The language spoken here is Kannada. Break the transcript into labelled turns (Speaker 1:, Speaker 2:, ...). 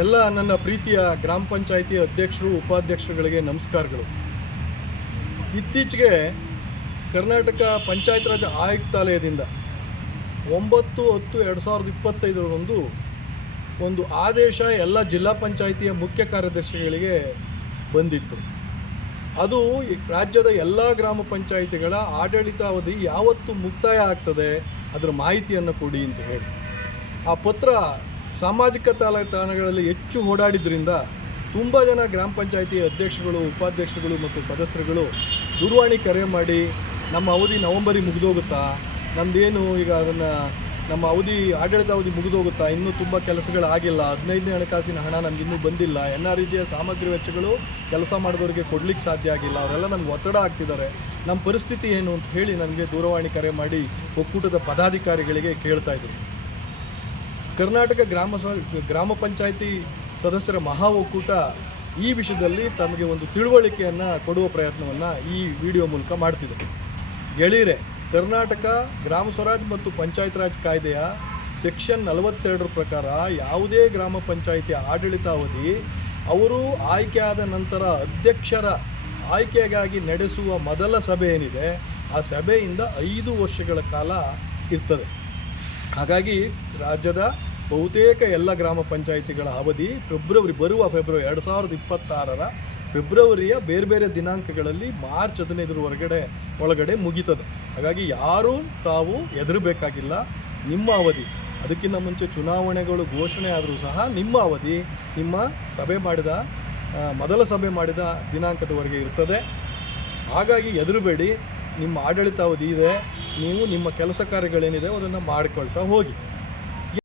Speaker 1: ಎಲ್ಲ ನನ್ನ ಪ್ರೀತಿಯ ಗ್ರಾಮ ಪಂಚಾಯಿತಿ ಅಧ್ಯಕ್ಷರು, ಉಪಾಧ್ಯಕ್ಷರುಗಳಿಗೆ ನಮಸ್ಕಾರಗಳು. ಇತ್ತೀಚೆಗೆ ಕರ್ನಾಟಕ ಪಂಚಾಯತ್ ರಾಜ್ ಆಯುಕ್ತಾಲಯದಿಂದ ಒಂಬತ್ತು ಹತ್ತು ಎರಡು ಸಾವಿರದ ಇಪ್ಪತ್ತೈದರಂದು ಒಂದು ಆದೇಶ ಎಲ್ಲ ಜಿಲ್ಲಾ ಪಂಚಾಯಿತಿಯ ಮುಖ್ಯ ಕಾರ್ಯದರ್ಶಿಗಳಿಗೆ ಬಂದಿತ್ತು. ಅದು ರಾಜ್ಯದ ಎಲ್ಲ ಗ್ರಾಮ ಪಂಚಾಯಿತಿಗಳ ಆಡಳಿತಾವಧಿ ಯಾವತ್ತು ಮುಕ್ತಾಯ ಆಗ್ತದೆ ಅದರ ಮಾಹಿತಿಯನ್ನು ಕೊಡಿ ಅಂತ ಹೇಳಿ. ಆ ಪತ್ರ ಸಾಮಾಜಿಕ ಜಾಲತಾಣಗಳಲ್ಲಿ ಹೆಚ್ಚು ಓಡಾಡಿದ್ರಿಂದ ತುಂಬ ಜನ ಗ್ರಾಮ ಪಂಚಾಯಿತಿ ಅಧ್ಯಕ್ಷಗಳು ಉಪಾಧ್ಯಕ್ಷಗಳು ಮತ್ತು ಸದಸ್ಯರುಗಳು ದೂರವಾಣಿ ಕರೆ ಮಾಡಿ, ನಮ್ಮ ಅವಧಿ ನವಂಬರಿಗೆ ಮುಗಿದೋಗುತ್ತಾ? ನಮ್ಮದೇನು ಈಗ ಅದನ್ನು, ನಮ್ಮ ಅವಧಿ, ಆಡಳಿತ ಅವಧಿ ಮುಗಿದೋಗುತ್ತಾ? ಇನ್ನೂ ತುಂಬ ಕೆಲಸಗಳಾಗಿಲ್ಲ ಹದಿನೈದನೇ ಹಣಕಾಸಿನ ಹಣ ನಮ್ಗೆ ಇನ್ನೂ ಬಂದಿಲ್ಲ. ಎಲ್ಲ ರೀತಿಯ ಸಾಮಗ್ರಿ ವೆಚ್ಚಗಳು ಕೆಲಸ ಮಾಡಿದವರಿಗೆ ಕೊಡ್ಲಿಕ್ಕೆ ಸಾಧ್ಯ ಆಗಿಲ್ಲ. ಅವರೆಲ್ಲ ನಮ್ಗೆ ಒತ್ತಡ ಆಗ್ತಿದ್ದಾರೆ ನಮ್ಮ ಪರಿಸ್ಥಿತಿ ಏನು? ಅಂತ ಹೇಳಿ ನನಗೆ ದೂರವಾಣಿ ಕರೆ ಮಾಡಿ ಒಕ್ಕೂಟದ ಪದಾಧಿಕಾರಿಗಳಿಗೆ ಕೇಳ್ತಾ ಇದ್ರು. ಕರ್ನಾಟಕ ಗ್ರಾಮ ಗ್ರಾಮ ಪಂಚಾಯಿತಿ ಸದಸ್ಯರ ಮಹಾ ಒಕ್ಕೂಟ ಈ ವಿಷಯದಲ್ಲಿ ತಮಗೆ ಒಂದು ತಿಳುವಳಿಕೆಯನ್ನು ಕೊಡುವ ಪ್ರಯತ್ನವನ್ನು ಈ ವಿಡಿಯೋ ಮೂಲಕ ಮಾಡ್ತಿದೆ. ಗೆಳೆಯರೆ ಕರ್ನಾಟಕ ಗ್ರಾಮ ಸ್ವರಾಜ್ ಮತ್ತು ಪಂಚಾಯತ್ ರಾಜ್ ಕಾಯ್ದೆಯ ಸೆಕ್ಷನ್ ನಲವತ್ತೆರಡರ ಪ್ರಕಾರ ಯಾವುದೇ ಗ್ರಾಮ ಪಂಚಾಯಿತಿ ಆಡಳಿತಾವಧಿ ಅವರು ಆಯ್ಕೆಯಾದ ನಂತರ ಅಧ್ಯಕ್ಷರ ಆಯ್ಕೆಗಾಗಿ ನಡೆಸುವ ಮೊದಲ ಸಭೆ ಏನಿದೆ, ಆ ಸಭೆಯಿಂದ ಐದು ವರ್ಷಗಳ ಕಾಲ ಇರ್ತದೆ. ಹಾಗಾಗಿ ರಾಜ್ಯದ ಬಹುತೇಕ ಎಲ್ಲ ಗ್ರಾಮ ಪಂಚಾಯಿತಿಗಳ ಅವಧಿ ಫೆಬ್ರವರಿ ಬರುವ ಫೆಬ್ರವರಿ ಎರಡು ಸಾವಿರದ ಇಪ್ಪತ್ತಾರರ ಫೆಬ್ರವರಿಯ ಬೇರೆ ಬೇರೆ ದಿನಾಂಕಗಳಲ್ಲಿ ಮಾರ್ಚ್ ಹದಿನೈದರ ಹೊರಗಡೆ ಒಳಗಡೆ ಮುಗೀತದೆ. ಹಾಗಾಗಿ ಯಾರೂ ತಾವು ಹೆದರಬೇಕಾಗಿಲ್ಲ. ನಿಮ್ಮ ಅವಧಿ, ಅದಕ್ಕಿಂತ ಮುಂಚೆ ಚುನಾವಣೆಗಳು ಘೋಷಣೆ ಆದರೂ ಸಹ ನಿಮ್ಮ ಅವಧಿ, ನಿಮ್ಮ ಸಭೆ ಮಾಡಿದ ಮೊದಲ ಸಭೆ ಮಾಡಿದ ದಿನಾಂಕದವರೆಗೆ ಇರ್ತದೆ. ಹಾಗಾಗಿ ಹೆದರಬೇಡಿ. ನಿಮ್ಮ ಆಡಳಿತಾವಧಿ ಇದೆ. ನೀವು ನಿಮ್ಮ ಕೆಲಸ ಕಾರ್ಯಗಳೇನಿದೆ ಅದನ್ನು ಮಾಡಿಕೊಳ್ತಾ ಹೋಗಿ.